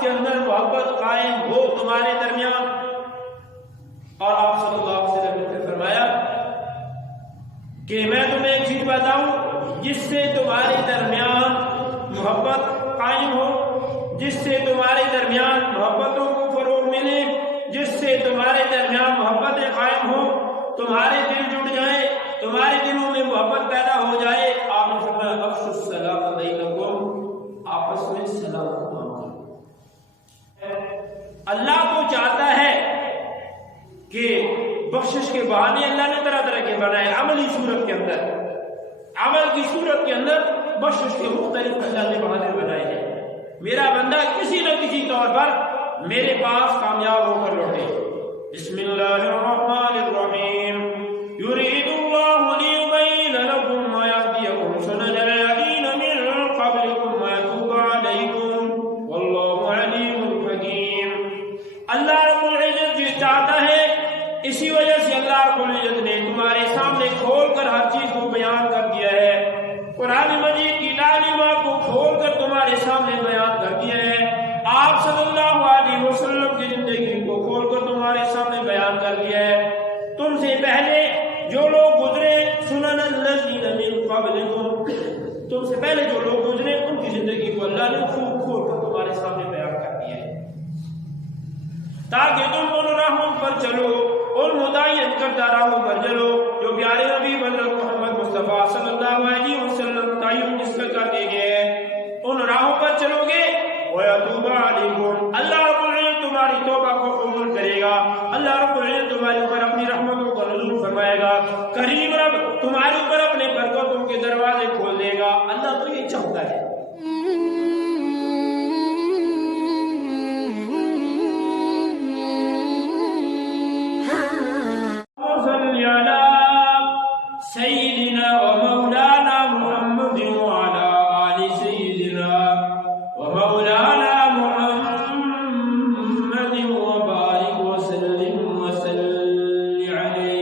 کے اندر محبت قائم ہو تمہارے درمیان. اور آپ صلی اللہ علیہ وسلم نے فرمایا کہ میں تمہیں ایک چیز بتاؤں جس سے تمہارے درمیان محبت قائم ہو، جس سے تمہارے درمیان محبتوں کو فروغ ملے، جس سے تمہارے درمیان محبتیں قائم ہو، تمہارے دل جڑ جائیں، تمہارے دلوں میں محبت پیدا ہو جائے. آپ نے فرمایا افشوا السلام بینکم، آپس میں سلام عام کرو. اللہ تو چاہتا ہے کہ بخشش کے بہانے اللہ نے طرح طرح کے بنائے، عملی صورت کے اندر، عمل کی صورت کے اندر بخشش کے مختلف اللہ نے بہانے بنائے ہیں. میرا بندہ کسی نہ کسی طور پر میرے پاس کامیاب ہو کر لوٹے. بسم اللہ الرحمن الرحیم. یرید اللہ لیبین لکم ویہدیکم سنن الذین من قبلکم ویتوب علیکم واللہ علیم حکیم. اللہ رب العزت چاہتا ہے، اسی وجہ سے اللہ رب العزت نے تمہارے سامنے کھول کر ہر چیز کو بیان کر دیا ہے. قرآن مجید کی تعلیمات کو کھول کر تمہارے سامنے بیان کر دیا ہے. آپ صلی اللہ علیہ وسلم کی زندگی کو کھول کر تمہارے سامنے بیان کر دیا ہے. تم سے پہلے جو لوگ گزرے، سنن الذین من قبلکم، تم سے پہلے جو لوگ گزرے ان کی زندگی کو اللہ نے خوب کھول کر تمہارے سامنے بیان کر دیا ہے تاکہ تم ان راہوں پر چلو، ان متعین کردہ راہوں پر چلو جو پیارے نبی حضرت محمد مصطفیٰ صلی اللہ علیہ وسلم تعین جس کا کر دیے گئے ہیں. ان راہوں پر چلو گے وَيَتُوبَ عَلَيْكُمْ، اللہ رب العزت تمہاری توبہ کو قبول کرے گا. اللہ رب العزت تمہارے اوپر اپنی رحمتوں کا نزول فرمائے گا. کریم رب تمہارے اوپر اپنے برکتوں کے دروازے کھول دے گا. اللہ تو یہ چاہتا ہے. سیدنا و مولانا محمد وعلى آل سیدنا و مولانا محمد وبارک وسلم وسلم علیہ.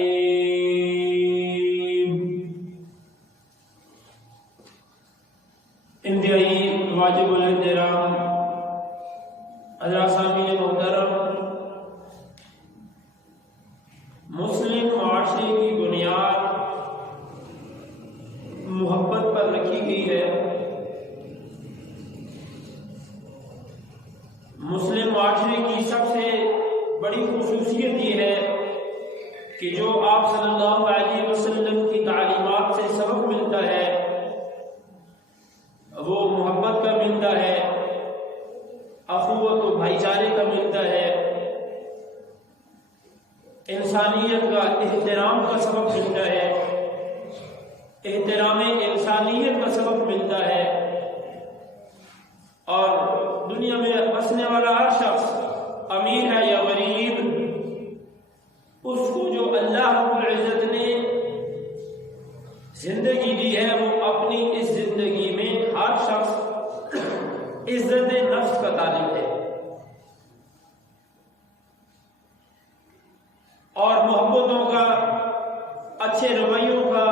انتہائی واجب الاحترام حضرات سامعین محترم، مسلم معاشرے کی بنیاد محبت پر رکھی گئی ہے. مسلم معاشرے کی سب سے بڑی خصوصیت یہ ہے کہ جو آپ صلی اللہ علیہ وسلم کی تعلیمات سے سبق ملتا ہے وہ محبت کا ملتا ہے، اخوت و بھائی چارے کا ملتا ہے، انسانیت کا احترام کا سبق ملتا ہے، احترام انسانیت کا سبق ملتا ہے. اور دنیا میں بسنے والا ہر شخص امیر ہے یا غریب، اس کو جو اللہ رب العزت نے زندگی دی ہے وہ اپنی اس زندگی میں ہر شخص عزت نفس کا طالب ہے. اور محبتوں کا، اچھے رویوں کا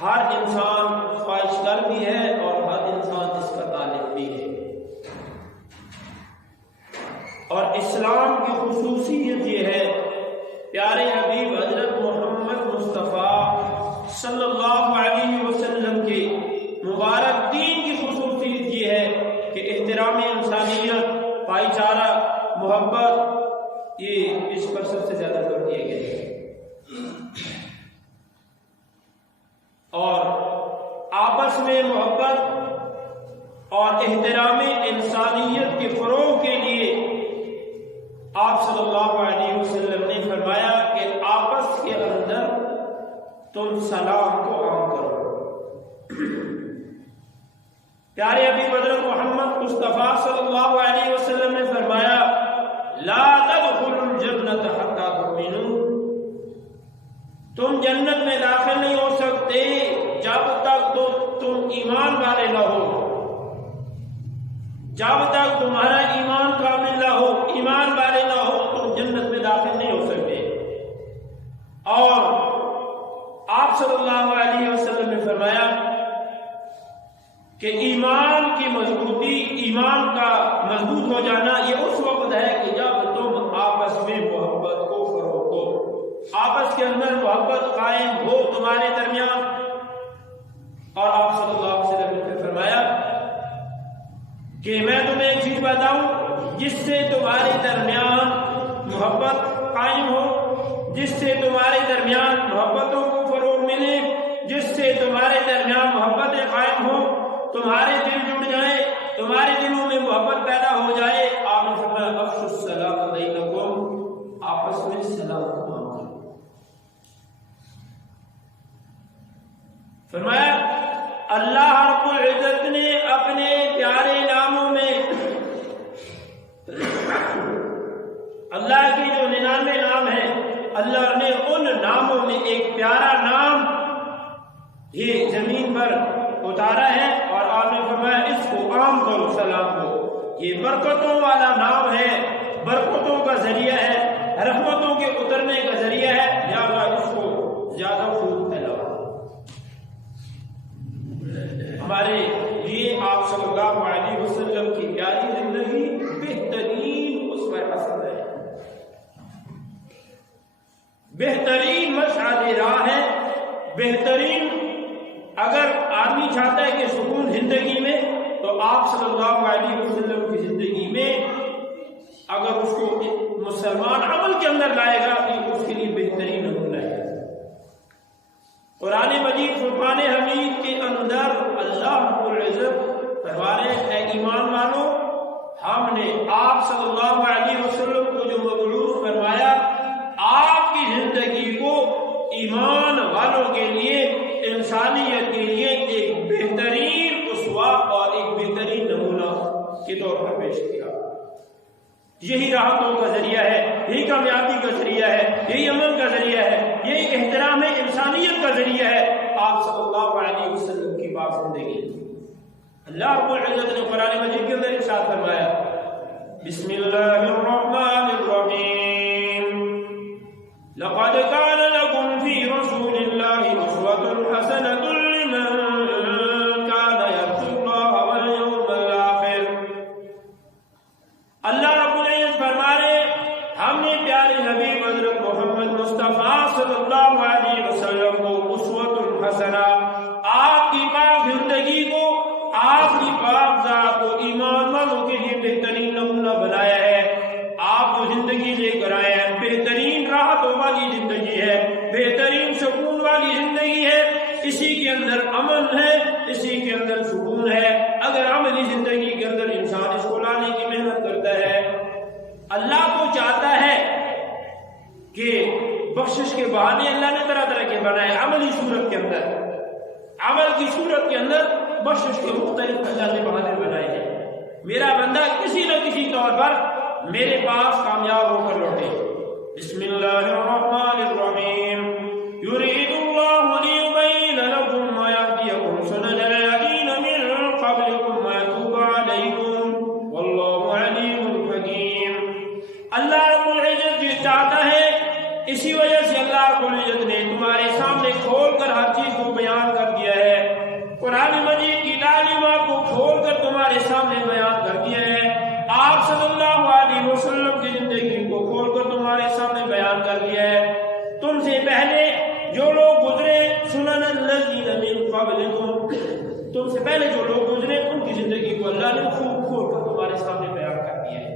ہر انسان خواہش گر بھی ہے اور ہر انسان اس کا طالب بھی ہے. اور اسلام کی خصوصیت یہ ہے، پیارے حبیب حضرت محمد مصطفیٰ صلی اللہ علیہ وسلم کے مبارک دین کی خصوصیت یہ ہے کہ احترام انسانیت، بھائی چارہ، محبت، یہ اس پر سب سے زیادہ زور دیا گیا ہے. اور آپس میں محبت اور احترام انسانیت کے فروغ کے لیے آپ صلی اللہ علیہ وسلم نے فرمایا کہ آپس کے اندر تم سلام کو عام کرو. پیارے حبیب حضرت محمد مصطفیٰ صلی اللہ علیہ وسلم نے فرمایا لا تدخلوا الجنة حتى تؤمنوا، تم جنت میں داخل نہیں ہو سکتے جب تک تم ایمان والے نہ ہو، جب تک تمہارا ایمان کامل نہ ہو، ایمان والے نہ ہو تم جنت میں داخل نہیں ہو سکتے. اور آپ صلی اللہ علیہ وسلم نے فرمایا کہ ایمان کی مضبوطی، ایمان کا مضبوط ہو جانا یہ اس وقت ہے کہ جب تم آپس میں محبت کو فروغ دو، آپس کے اندر محبت قائم ہو تمہارے درمیان۔ اور آپ صلی اللہ علیہ وسلم نے فرمایا کہ میں تمہیں ایک چیز بتاؤں جس سے تمہارے درمیان محبت قائم ہو، جس سے تمہارے درمیان محبتوں کو فروغ ملے، جس سے تمہارے درمیان محبتیں قائم ہو، تمہارے دل جڑ جائیں، تمہارے دلوں میں محبت پیدا ہو جائے۔ آپ نے فرمایا افشوا السلام بینکم، آپس میں سلام مانگو۔ فرمایا اللہ رب العزت نے اپنے پیارے ناموں میں، اللہ کے جو 99 نام ہیں، اللہ نے ان ناموں میں ایک پیارا نام یہ زمین پر اتارا ہے، اور آپ نے فرمایا اس کو عام کرو، سلام کو۔ یہ برکتوں والا نام ہے، برکتوں کا ذریعہ ہے، رحمتوں کے اترنے کا ذریعہ ہے، لہذا اس کو زیادہ خوب پھیلاؤ۔ ہمارے لیے آپ صلی اللہ علیہ وسلم کی پیاری زندگی بہترین اسوہ حسنہ ہے، بہترین مشعل راہ ہے، بہترین۔ اگر آدمی چاہتا ہے کہ سکون زندگی میں، تو آپ صلی اللہ علیہ وسلم کی زندگی میں اگر اس کو مسلمان عمل کے اندر لائے گا تو اس کے لیے بہترین نمونہ ہے۔ قرآن مجید فرقان حمید کے اندر اللہ رب العزت فرما رہے ہیں اے ایمان والو، ہم نے آپ صلی اللہ علیہ وسلم کو جو مبعوث فرمایا، آپ کی زندگی کو ایمان والوں کے لیے، انسانیت کے لیے ایک بہترین اسوہ اور ایک بہترین نمونہ کے طور پر پیش کیا۔ یہی راحتوں کا ذریعہ ہے، یہی کامیابی کا ذریعہ ہے، یہی امن کا ذریعہ ہے، یہی احترام انسانیت کا ذریعہ ہے آپ صلی اللہ علیہ وسلم کی پاک زندگی۔ اللہ رب العزت نے قرآن مجید کے اندر ارشاد فرمایا بسم اللہ الرحمن الرحیم لقد كان لكم في رسول الله أسوة حسنة لمن كان يرجو الله واليوم الآخر۔ اللہ رب العزت فرما رہے ہم نے پیارے نبی حضرت محمد مصطفیٰ صلی اللہ علیہ وسلم کو اسوۃ الحسنہ، آپ کی پاک زندگی کو، آپ کی پاک ذات کو ایمان والوں کے لیے بہترین نمونہ بنایا ہے۔ آپ جو زندگی لے کر آئے ہیں بہترین راحتوں والی زندگی ہے، بہترین سکون والی زندگی ہے، اسی کے اندر امن ہے، اسی کے اندر سکون ہے۔ اگر عملی زندگی کے اندر انسان اس کو لانے کی محنت کرتا ہے، اللہ کو چاہتا ہے کہ بخشش کے بہانے اللہ نے طرح طرح کے بنائے، عملی صورت کے اندر، عمل کی صورت کے اندر بخشش کے مختلف اللہ نے بہانے بنائے ہیں۔ میرا بندہ کسی نہ کسی طور پر میرے پاس کامیاب ہو کر لوٹے۔ بسم اللہ الرحمن الرحیم یرید اللہ لیبین لکم ویہدیکم سنن الذین من قبلکم ویتوب علیکم واللہ علیم حکیم۔ اللہ رب العزت جو چاہتا ہے، اسی وجہ سے اللہ رب العزت نے تمہارے سامنے کھول کر ہر چیز کو بیان کر دیا ہے، قرآن مجید کی تعلیمات کو کھول کر تمہارے سامنے بیان کر دیا ہے، آپ صلی اللہ علیہ وسلم کی زندگی کو کھول کر تمہارے سامنے بیان کر دیا ہے۔ تم سے پہلے جو لوگ گزرے، سنن الذین من قبلکم، تم سے پہلے جو لوگ گزرے ان کی زندگی کو اللہ نے خوب کھول کر تمہارے سامنے بیان کر دیا ہے،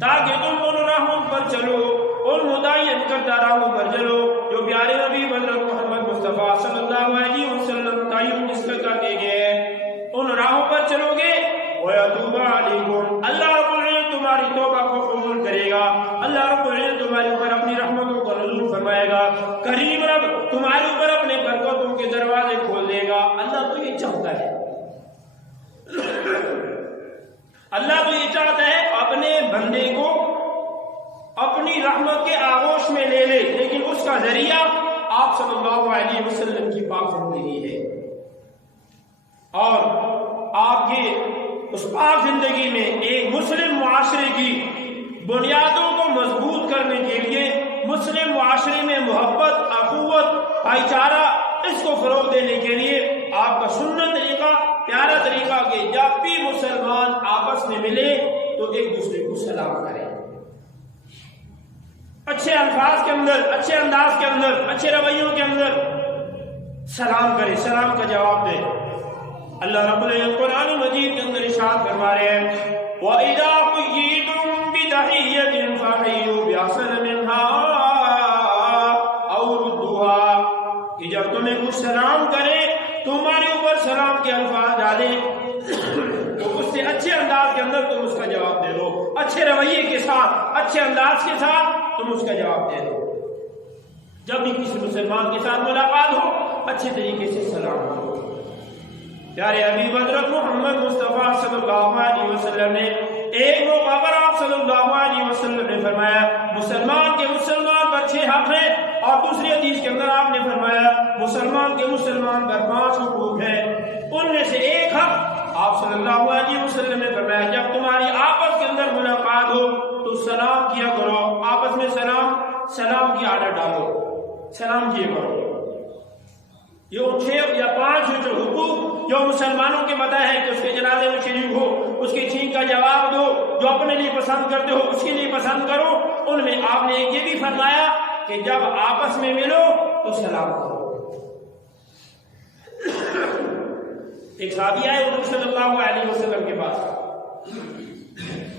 تاکہ تم ان راہوں پر چلو، ان متعین کردہ راہوں پر چلو جو پیارے نبی حضرت محمد مصطفیٰ صلی اللہ علیہ وسلم تعین اس کا کر کے گئے، ان راہوں پر چلو گے۔ وَيَتُوبَ عَلَيْكُمْ، اللہ رب العزت تمہاری توبہ کو قبول کرے گا، اللہ رب العزت تمہارے اوپر اپنی رحمتوں کو نزول فرمائے گا، کریم رب تمہارے اوپر اپنے برکتوں کے دروازے کھول دے گا۔ اللہ تو یہ چاہتا ہے، اللہ تو یہ چاہتا ہے اپنے بندے کو اپنی رحمت کے آغوش میں لے لے، لیکن اس کا ذریعہ آپ صلی اللہ علیہ وسلم کی پاک زندگی ہے، اور آپ کے اس پاک زندگی میں ایک مسلم معاشرے کی بنیادوں کو مضبوط کرنے کے لیے، مسلم معاشرے میں محبت، اخوت، بھائی چارہ، اس کو فروغ دینے کے لیے آپ کا سنت طریقہ، پیارا طریقہ کہ جب بھی مسلمان آپس میں ملے تو ایک دوسرے کو سلام کریں، اچھے الفاظ کے اندر، اچھے انداز کے اندر، اچھے رویوں کے اندر سلام کریں، سلام کا جواب دیں۔ اللہ رب العزت قرآن مجید کے اندر ارشاد فرما رہے ہیں وَإِذَا حُيِّيتُم بِتَحِيَّةٍ فَحَيُّوا بِأَحْسَنَ مِنْهَا أَوْ رُدُّوهَا، کہ جب تمہیں کچھ سلام کرے تمہارے اوپر سلام کے الفاظ ڈالے تو اس سے اچھے انداز کے اندر تم اس کا جواب دے دو، اچھے رویے کے ساتھ، اچھے انداز کے ساتھ تم اس کا جواب دے دو۔ جب بھی کسی مسلمان کے ساتھ ملاقات ہو اچھے طریقے سے سلام کرو۔ پیارے حبیب حضرت محمد مصطفیٰ صلی اللہ علیہ وسلم نے ایک موقع پر آپ صلی اللہ علیہ وسلم نے فرمایا مسلمان کے مسلمان پر 6 حق ہیں، اور دوسری حدیث کے اندر آپ نے فرمایا مسلمان کے مسلمان پر 5 حقوق ہیں، ان میں سے ایک حق آپ صلی اللہ علیہ وسلم نے فرمایا جب تمہاری آپس کے اندر ملاقات ہو تو سلام کیا کرو، آپس میں سلام کی عادت ڈالو، سلام کیے کرو۔ یہ 6 یا 5 جو حقوق جو مسلمانوں کے بتائے ہیں کہ اس کے جنازے میں شریک ہو، اس کی چھینک کا جواب دو، جو اپنے لیے پسند کرتے ہو اس کے لیے پسند کرو، ان میں آپ نے یہ بھی فرمایا کہ جب آپس میں ملو تو سلام کرو۔ ایک صحابی آئے حضور صلی اللہ علیہ وسلم کے پاس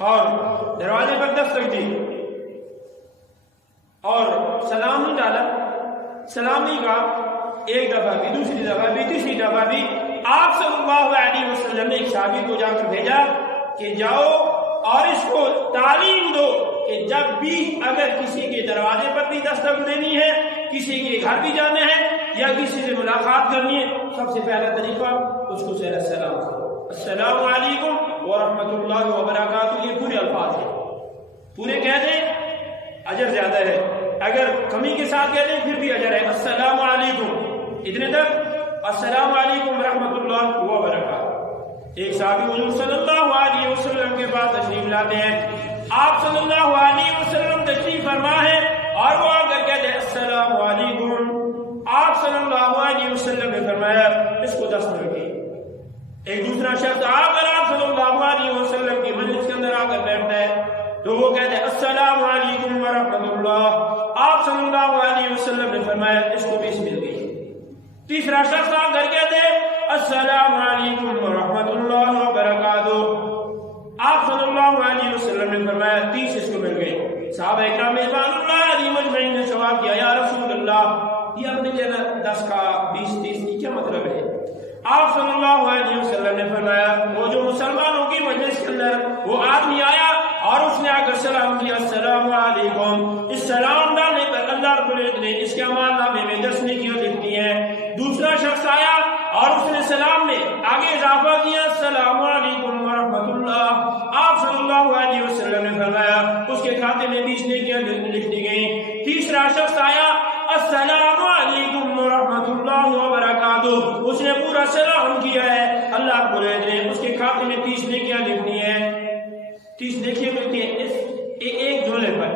اور دروازے پر دستک دی اور سلام نہیں ڈالا، سلام نہیں کہا، ایک دفعہ بھی، دوسری دفعہ بھی، تیسری دفعہ بھی آپ صلی اللہ علیہ وسلم نے ایک صحابی کو جا کر بھیجا کہ جاؤ اور اس کو تعلیم دو کہ جب بھی اگر کسی کے دروازے پر بھی دستک دینی ہے، کسی کے گھر بھی جانا ہے یا کسی سے ملاقات کرنی ہے، سب سے پہلا طریقہ اس کو سیر السلام کرو، السلام علیکم ورحمۃ اللہ وبرکاتہ۔ یہ پورے الفاظ ہیں، پورے کہہ دیں اجر زیادہ ہے، اگر کمی کے ساتھ کہہ دیں پھر بھی اجر ہے۔ السلام علیکم اتنے تک، السلام علیکم ورحمۃ اللہ وبرکاتہ۔ ایک صحابی حضور صلی اللہ علیہ وسلم کے پاس تشریف لاتے ہیں، آپ صلی اللہ علیہ وسلم تشریف فرما ہے اور وہ آ کر کہتے ہیں السلام علیکم، آپ صلی اللہ علیہ وسلم نے فرمایا اس کو 10 منٹ کی۔ ایک دوسرا شخص آ کر آپ صلی اللہ علیہ وسلم کی مجلس کے اندر آ کر بیٹھتا ہے تو وہ کہتے ہیں السلام علیکم ورحمۃ اللہ، آپ صلی اللہ علیہ وسلم نے فرمایا اس کو 20 مل گئی۔ تیسرا شخص آ کر کہتے ہیں السلام علیکم ورحمۃ اللہ وبرکاتہ، آپ صلی اللہ علیہ وسلم نے فرمایا 30 اس کو مل گئی۔ صحابہ اکرام رضوان اللہ علیہم اجمعین نے سوال کیا یا رسول اللہ یہ ہم نے کہنا 10 کا 20 30 کی کیا مطلب ہے؟ آپ صلی اللہ علیہ وسلم نے فرمایا وہ جو مسلمانوں کی مجلس کے اندر وہ آدمی آیا اور اس نے آ کر سلام کیا السلام علیکم، اس سلام ڈالنے پر اللہ رب العزت نے اس کے اعمال نامے میں 10 نیکیاں لکھتی ہیں۔ دوسرا شخص آیا اور اس نے سلام میں آگے اضافہ کیا السلام علیکم ورحمۃ اللہ، آپ صلی اللہ علیہ وسلم نے فرمایا اس کے کھاتے میں 20 نیکیاں لکھ دی گئیں۔ تیسرا شخص آیا السلام علیکم ورحمۃ اللہ وبرکاتہ، اس نے پورا سلام کیا ہے، اللہ رب العزت نے اس کے کھاتے میں 30 نیکیاں لکھنی ہیں، 30 نیکیاں ملتی ہیں اس ایک جملے پر۔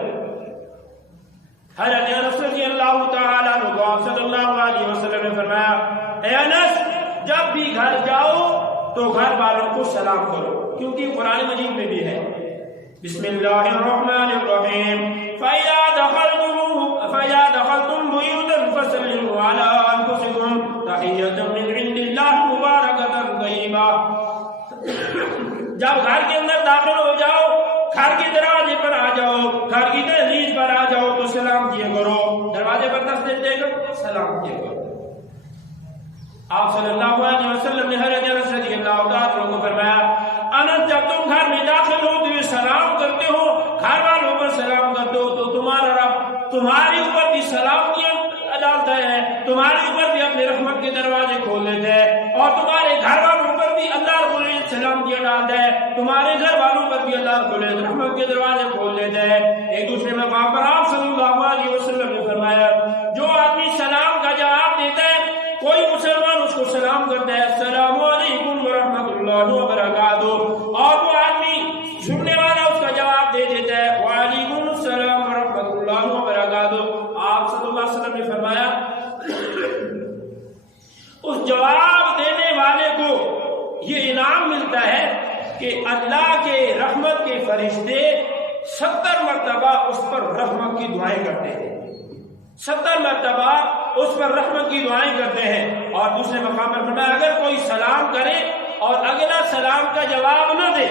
حضرت انس رضی اللہ تعالیٰ عنہ آپ صلی اللہ علیہ وسلم نے فرمایا اے انس جب بھی گھر جاؤ تو گھر والوں کو سلام کرو، کیونکہ قرآن مجید میں بھی ہے بسم اللہ الرحمن الرحیم فَإِذَا دَخَلْتُمْ بُيُوتًا فَسَلِّمُوا عَلَىٰ أَنفُسِكُمْ تَحِيَّةً مِّنْ عِندِ اللَّهِ مُبَارَكَةً طَيِّبَةً۔ جب گھر کے اندر داخل ہو جاؤ، گھر کے دروازے پر آ جاؤ، گھر کی دہلیز پر آ جاؤ تو سلام کیا کرو، دروازے پر دستک دے کر سلام کیا کرو۔ آپ صلی اللہ علیہ وسلم نے حضرت انس رضی اللہ تعالیٰ عنہ کو فرمایا انس جب تم گھر میں داخل ہو تو یہ سلام کرتے ہو، گھر والوں پر سلام کرتے ہو تو تمہارا رب تمہارے اوپر بھی سلام کیا ڈالتا ہے، تمہارے اوپر بھی اپنے رحمت کے دروازے کھول دیتا ہے، اور تمہارے گھر والوں پر بھی اللہ رب العزت سلام کیا ڈالتا ہے، تمہارے گھر والوں پر بھی اللہ رب العزت رحمت کے دروازے کھول دیتا ہے۔ ایک دوسرے مقام پر آپ صلی اللہ علیہ وسلم نے فرمایا جو آدمی سلام کا جواب دیتا ہے کوئی مسلمان اس کو سلام کرتا ہے السلام علیکم ورحمۃ اللہ وبرکاتہ، اور وہ آدمی سننے والا اس کا جواب دے دیتا ہے وعلیکم السلام ورحمۃ اللہ وبرکاتہ۔ آپ صلی اللہ علیہ وسلم نے فرمایا اس جواب دینے والے کو یہ انعام ملتا ہے کہ اللہ کے رحمت کے فرشتے 70 مرتبہ اس پر رحمت کی دعائیں کرتے ہیں، 70 مرتبہ اس پر رحمت کی دعائیں کرتے ہیں۔ اور دوسرے مقام پر فرمایا اگر کوئی سلام کرے اور اگلا سلام کا جواب نہ دے،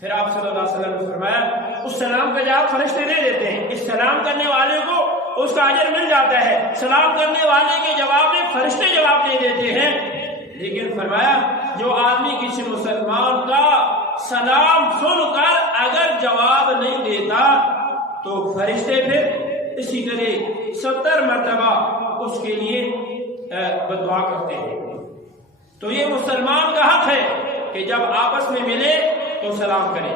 پھر آپ صلی اللہ علیہ وسلم نے فرمایا اس سلام کا جواب فرشتے دے دیتے ہیں، اس سلام کرنے والے کو اس کا اجر مل جاتا ہے، سلام کرنے والے کے جواب میں فرشتے جواب دے دیتے ہیں۔ لیکن فرمایا جو آدمی کسی مسلمان کا سلام سن کر اگر جواب نہیں دیتا تو فرشتے پھر اسی طرح 70 مرتبہ اس کے لیے بدعا کرتے ہیں۔ تو یہ مسلمان کا حق ہے کہ جب آپس میں ملے تو سلام کرے۔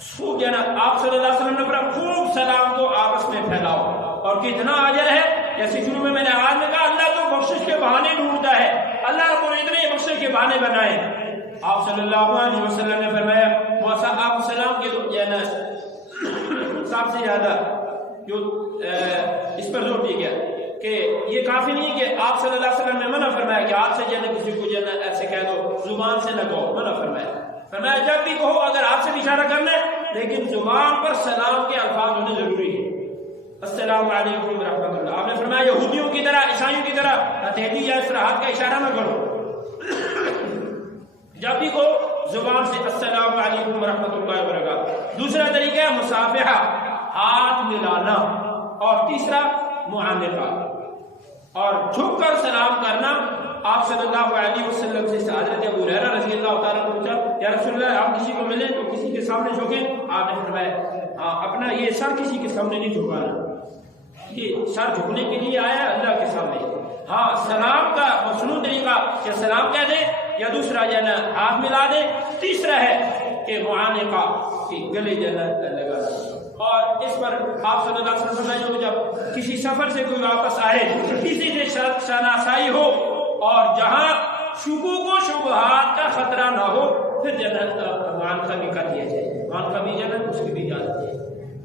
خوب جناب آپ صلی اللہ علیہ وسلم نے فرمایا خوب سلام کو آپس میں پھیلاؤ، اور کتنا اجر ہے۔ جیسے شروع میں نے آج میں کہا اللہ تو بخشش کے بہانے ڈھونڈتا ہے، اللہ رب العزت نے بخشش کے بہانے بنائے۔ آپ صلی اللہ علیہ وسلم نے فرمایا آپ سلام کے سب سے زیادہ جو اس پر زور دیا گیا کہ یہ کافی نہیں کہ آپ صلی اللہ علیہ وسلم نے منع فرمایا کہ آپ سے کسی کو ایسے کہہ دو، زبان سے نہ کہو، منع فرمایا جب بھی کہو اگر آپ سے اشارہ کرنا ہے لیکن زبان پر سلام کے الفاظ ہونے ضروری ہے۔ السلام علیکم ورحمۃ اللہ، آپ نے فرمایا یہودیوں کی طرح عیسائیوں کی طرح ہتھیلی یا اس طرح ہاتھ کا اشارہ نہ کرو، جب بھی کہو زبان سے السلام علیکم ورحمۃ اللہ وبرکاتہ۔ دوسرا طریقہ ہے مصافحہ، ہاتھ ملانا، اور تیسرا معانقہ، اور جھک کر سلام کرنا۔ آپ صلی اللہ علیہ وسلم سے حضرت ابو ہریرہ رضی اللہ تعالیٰ عنہ پوچھا یا رسول اللہ ہم کسی کو ملیں تو کسی کے سامنے جھکیں؟ آپ نے فرمایا اپنا یہ سر کسی کے سامنے نہیں جھکانا، یہ سر جھکنے کے لیے آیا ہے اللہ کے سامنے۔ ہاں سلام کا مصنوع طریقہ کہ سلام کہہ دے یا دوسرا جانا ہاتھ ملا دے، تیسرا ہے کہ معانقہ کہ گلے جانا لگانا۔ اور اس پر آپ صلی اللہ علیہ وسلم جب کسی سفر سے کوئی واپس آئے کسی سے شناسائی ہو اور جہاں شکوک و شبہات کا خطرہ نہ ہو پھر جنت معانقہ بھی کر دیا جائے، معانقہ بھی جنت اس کی بھی اجازت ہے۔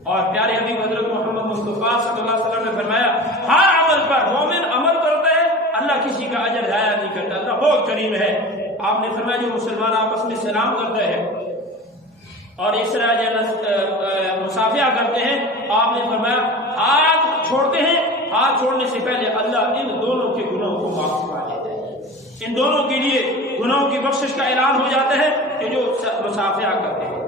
اور پیارے حبیب حضرت محمد مصطفیٰ صلی اللہ علیہ وسلم نے فرمایا ہر عمل پر مومن عمل کرتا ہے اللہ کسی کا اجر ضائع نہیں کرتا، اللہ بہت کریم ہے۔ آپ نے فرمایا جو مسلمان آپس میں سلام کرتا ہے اور اس طرح مصافحہ کرتے ہیں، آپ نے فرمایا ہاتھ چھوڑتے ہیں، ہاتھ چھوڑنے سے پہلے اللہ ان دونوں کے گناہوں کو معاف کرا دیتا ہے، ان دونوں کے لیے گناہوں کی بخشش کا اعلان ہو جاتا ہے کہ جو مصافحہ کرتے ہیں۔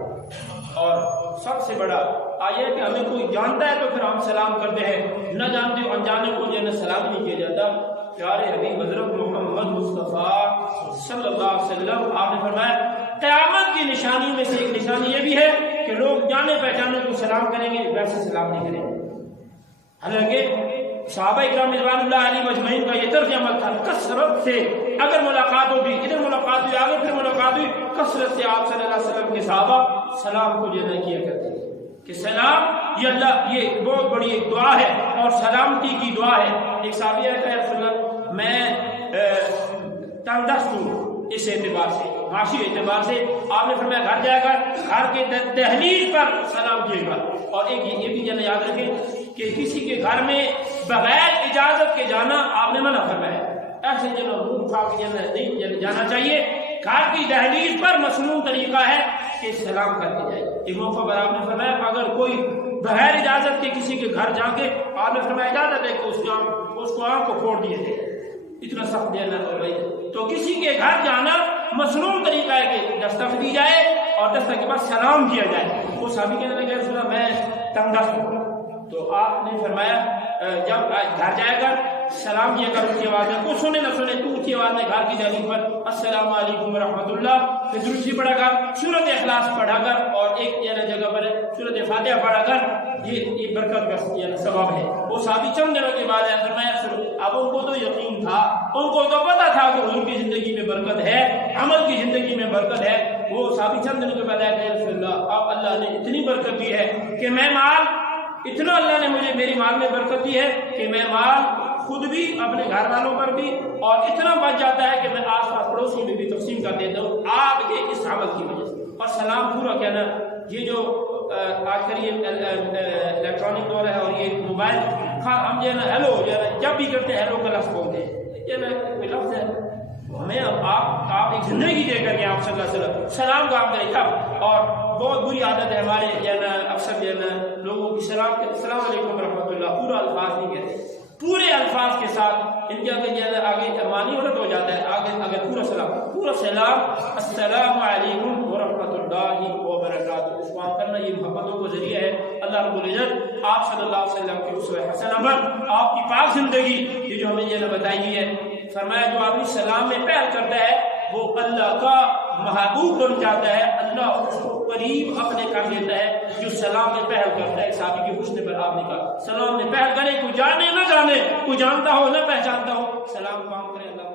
اور سب سے بڑا آیا کہ ہمیں کوئی جانتا ہے تو پھر ہم سلام کرتے ہیں، نہ جانتے ہو انجانے کو جو ہے سلام نہیں کیا جاتا۔ پیارے حبیب حضرت محمد مصطفیٰ صلی اللہ علیہ وسلم آپ نے فرمایا قیامت کی نشانی میں سے ایک نشانی یہ بھی ہے کہ لوگ جانے پہچانے کو سلام کریں گے، ویسے سلام نہیں کریں گے۔ حالانکہ صحابہ اکرام رضوان اللہ علیہ مجمعین کا یہ طرز عمل تھا، کثرت سے اگر ملاقات ہوگی ادھر ملاقات ہوئی آگے پھر ملاقات ہوئی، کثرت سے آپ صلی اللہ علیہ وسلم کے صحابہ سلام کو جانا کیا کرتے ہیں کہ سلام یہ اللہ یہ بہت بڑی ایک دعا ہے اور سلامتی کی دعا ہے۔ ایک صحابی ہے کہ رسول اللہ میں تنگ دست ہوں اس اعتبار سے، معاشی اعتبار سے، آپ نے فرمایا گھر جائے گا گھر کے دہلیز پر سلام کیے گا۔ اور ایک یہ بھی جانا یاد رکھیں کہ کسی کے گھر میں بغیر اجازت کے جانا آپ نے منع فرمایا، ایسے جانا منہ اٹھا کے نہیں جانا چاہیے۔ گھر کی دہلیز پر مسنون طریقہ ہے کہ سلام کرتے جائے۔ ایک موقع پر آپ نے فرمایا اگر کوئی بغیر اجازت کے کسی کے گھر جا کے آپ نے فرمایا اجازت ہے کہ اس کو آنکھ کو پھوڑ دیے تھے، اتنا سخت دینا تو کسی کے گھر جانا مسنون طریقہ ہے کہ دستک دی جائے اور دستک کے بعد سلام کیا جائے۔ وہ صحابی کہنے لگے رسول اللہ میں تنگ دست ہوں، تو آپ نے فرمایا جب گھر جائے گا سلام کیا کر اونچی آواز میں، کوئی سنے نہ سنے تو اونچی آواز میں گھر کی دہلیز پر السلام علیکم ورحمۃ اللہ، پھر درود پڑھا کر سورۃ اخلاص پڑھا کر اور ایک جگہ پر سورۃ فاتحہ پڑھا کر یہ برکت کا سبب ہے۔ وہ صحابی چند دنوں کے بعد فرمایا اب ان کو تو یقین تھا، ان کو تو پتا تھا کہ حضور کی زندگی میں برکت ہے، عمل کی زندگی میں برکت ہے۔ وہ صحابی چند دنوں کے بعد آیا کہ رسول اللہ اب اللہ نے اتنی برکت دی ہے کہ میں مال اتنا اللہ نے مجھے میری مال میں برکت دی ہے کہ میں مال خود بھی اپنے گھر والوں پر بھی اور اتنا بچ جاتا ہے کہ میں آس پاس پڑوسی میں بھی تقسیم کر دیتا ہوں آپ کے اس عمل کی وجہ سے۔ اور سلام پورا کہنا، یہ جو آج کل یہ الیکٹرانک دور ہے اور یہ موبائل ہم جو ہے نا ہیلو جو ہے نا جب بھی کرتے ہیں ہیلو کا لفظ بولتے ہیں، یہ نا کوئی لفظ ہے ہمیں آپ ایک زندگی دے کر کے آپ صلی اللہ علیہ وسلم سلام کام کریں تب. اور بہت بری عادت ہے ہمارے جو ہے نا اکثر جو ہے نا لوگوں کی السلام علیکم ورحمۃ اللہ پورا الفاظ نہیں کہتے, پورے الفاظ کے ساتھ ان کے آگے معنی الٹ ہو جاتا ہے. آگے اگر پورا سلام السلام علیکم ورحمۃ اللہ وبرکاتہ اس کو عام کرنا, یہ محبتوں کا ذریعہ ہے. اللہ رب العزت آپ صلی اللہ علیہ وسلم کے اسوہ حسنہ پر آپ کی پاک زندگی یہ جو ہمیں یہ بتائی ہے, فرمایا جو آدمی سلام میں پہل کرتا ہے وہ اللہ کا محبوب بن جاتا ہے, اللہ اس کو قریب اپنے کر لیتا ہے. جو سلام میں پہل کرتا ہے, صحابی کے حسن پر آپ نے کہا سلام میں پہل کرے, کوئی جانے نہ جانے, کوئی جانتا ہو نہ پہچانتا ہو, سلام کام کرے. اللہ